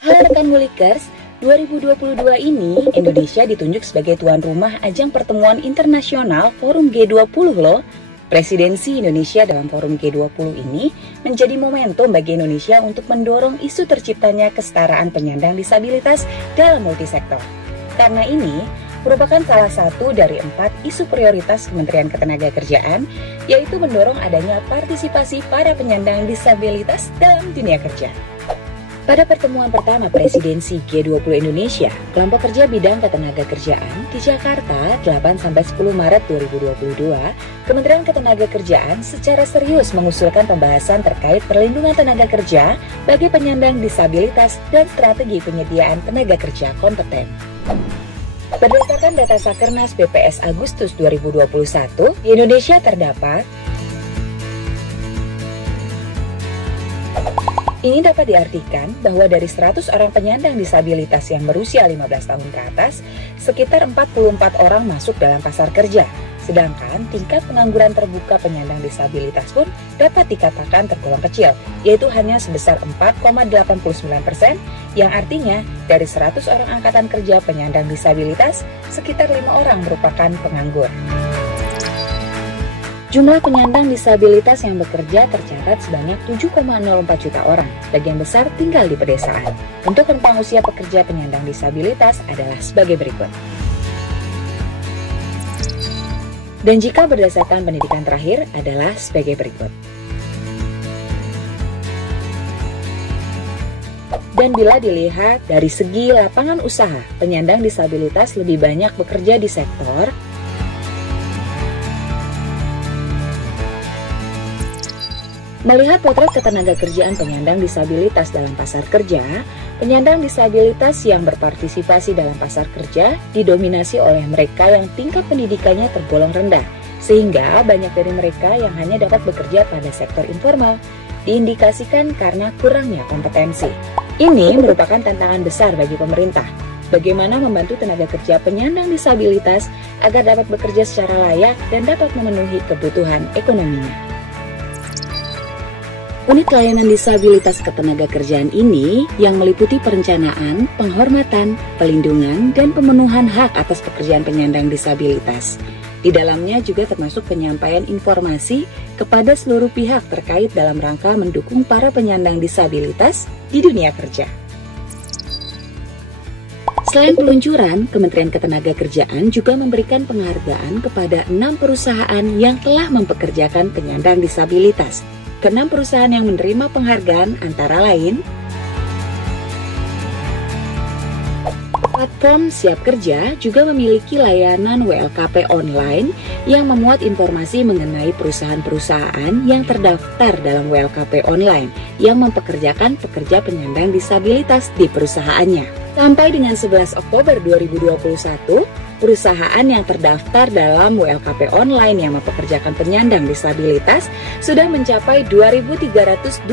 Halo rekan Mulikers, 2022 ini Indonesia ditunjuk sebagai tuan rumah ajang pertemuan internasional Forum G20 loh. Presidensi Indonesia dalam Forum G20 ini menjadi momentum bagi Indonesia untuk mendorong isu terciptanya kesetaraan penyandang disabilitas dalam multisektor. Karena ini merupakan salah satu dari 4 isu prioritas Kementerian Ketenagakerjaan, yaitu mendorong adanya partisipasi para penyandang disabilitas dalam dunia kerja. Pada pertemuan pertama Presidensi G20 Indonesia, kelompok kerja bidang ketenagakerjaan di Jakarta 8-10 Maret 2022, Kementerian Ketenagakerjaan secara serius mengusulkan pembahasan terkait perlindungan tenaga kerja bagi penyandang disabilitas dan strategi penyediaan tenaga kerja kompeten. Berdasarkan data Sakernas BPS Agustus 2021, di Indonesia terdapat Ini dapat diartikan bahwa dari 100 orang penyandang disabilitas yang berusia 15 tahun ke atas, sekitar 44 orang masuk dalam pasar kerja. Sedangkan tingkat pengangguran terbuka penyandang disabilitas pun dapat dikatakan tergolong kecil, yaitu hanya sebesar 4,89%, yang artinya dari 100 orang angkatan kerja penyandang disabilitas, sekitar 5 orang merupakan penganggur. Jumlah penyandang disabilitas yang bekerja tercatat sebanyak 7,04 juta orang, sebagian besar tinggal di pedesaan. Untuk rentang usia pekerja penyandang disabilitas adalah sebagai berikut. Dan jika berdasarkan pendidikan terakhir adalah sebagai berikut. Dan bila dilihat dari segi lapangan usaha, penyandang disabilitas lebih banyak bekerja di sektor Melihat potret ketenagakerjaan penyandang disabilitas dalam pasar kerja, penyandang disabilitas yang berpartisipasi dalam pasar kerja didominasi oleh mereka yang tingkat pendidikannya tergolong rendah, sehingga banyak dari mereka yang hanya dapat bekerja pada sektor informal, diindikasikan karena kurangnya kompetensi. Ini merupakan tantangan besar bagi pemerintah. Bagaimana membantu tenaga kerja penyandang disabilitas agar dapat bekerja secara layak dan dapat memenuhi kebutuhan ekonominya. Unit layanan disabilitas ketenagakerjaan ini yang meliputi perencanaan, penghormatan, pelindungan, dan pemenuhan hak atas pekerjaan penyandang disabilitas. Di dalamnya juga termasuk penyampaian informasi kepada seluruh pihak terkait dalam rangka mendukung para penyandang disabilitas di dunia kerja. Selain peluncuran, Kementerian Ketenagakerjaan juga memberikan penghargaan kepada 6 perusahaan yang telah mempekerjakan penyandang disabilitas. Ke-6 perusahaan yang menerima penghargaan antara lain Platform Siap Kerja juga memiliki layanan WLKP online yang memuat informasi mengenai perusahaan-perusahaan yang terdaftar dalam WLKP online yang mempekerjakan pekerja penyandang disabilitas di perusahaannya. Sampai dengan 11 Oktober 2021, perusahaan yang terdaftar dalam WLKP online yang mempekerjakan penyandang disabilitas sudah mencapai 2.322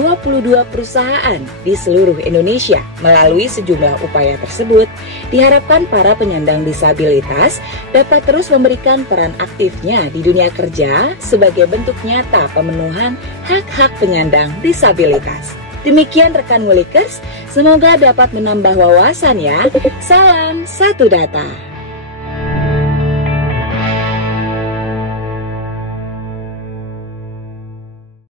perusahaan di seluruh Indonesia. Melalui sejumlah upaya tersebut, diharapkan para penyandang disabilitas dapat terus memberikan peran aktifnya di dunia kerja sebagai bentuk nyata pemenuhan hak-hak penyandang disabilitas. Demikian rekan Mulikers, semoga dapat menambah wawasan ya. Salam satu data.